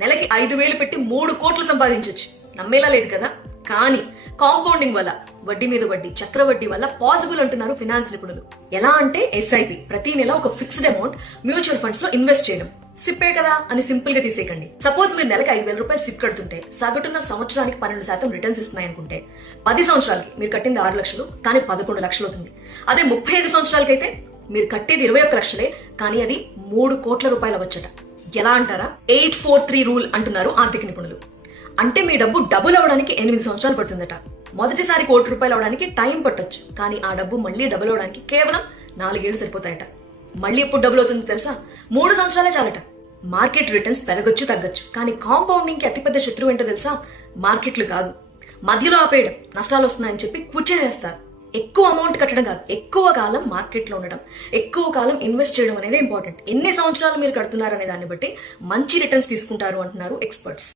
నెలకి 5,000 పెట్టి 3 కోట్లు సంపాదించొచ్చు. నమ్మేలా లేదు కదా. కానీ కాంపౌండింగ్ వల్ల, వడ్డీ మీద వడ్డీ, చక్రవడ్డీ వల్ల పాసిబుల్ అంటున్నారు ఫినాన్స్ నిపుణులు. ఎలా అంటే SIP, ప్రతి నెల ఒక ఫిక్స్డ్ అమౌంట్ మ్యూచువల్ ఫండ్స్ లో ఇన్వెస్ట్ చేయడం. సిప్పే కదా అని సింపుల్ గా తీసేయకండి. సపోజ్ మీరు నెలకి 5,000 రూపాయలు సిప్ కడుతుంటే సగటున సంవత్సరానికి 12% రిటర్న్స్ ఇస్తున్నాయి అనుకుంటే 10 సంవత్సరాలకి మీరు కట్టింది 6 లక్షలు, కానీ 11 లక్షలు అవుతుంది. అదే 35 సంవత్సరాలకైతే మీరు కట్టేది 21 లక్షలే, కానీ అది 3 కోట్ల రూపాయలు అవ్వచ్చట. ఎలా అంటారా? 843 రూల్ అంటున్నారు ఆర్థిక నిపుణులు. అంటే మీ డబ్బు డబుల్ అవడానికి 8 సంవత్సరాలు పడుతుందట. మొదటిసారి 1 కోటి రూపాయలు అవడానికి టైం పట్టొచ్చు, కానీ ఆ డబ్బు మళ్ళీ డబుల్ అవడానికి కేవలం 4 ఏళ్లు సరిపోతాయట. మళ్ళీ ఎప్పుడు డబుల్ అవుతుందో తెలుసా? 3 సంవత్సరాలే చాలట. మార్కెట్ రిటర్న్స్ పెరగొచ్చు, తగ్గొచ్చు, కానీ కాంపౌండింగ్ కి అతిపెద్ద శత్రువు ఏంటో తెలుసా? మార్కెట్లు కాదు, మధ్యలో ఆపేయడం. నష్టాలు వస్తున్నాయని చెప్పి కూర్చేసేస్తారు. ఎక్కువ అమౌంట్ కట్టడం కాదు, ఎక్కువ కాలం మార్కెట్ లో ఉండడం, ఎక్కువ కాలం ఇన్వెస్ట్ చేయడం అనేది ఇంపార్టెంట్. ఎన్ని సంవత్సరాలు మీరు కడుతున్నారు అనే దాన్ని బట్టి మంచి రిటర్న్స్ తీసుకుంటారు అంటున్నారు ఎక్స్పర్ట్స్.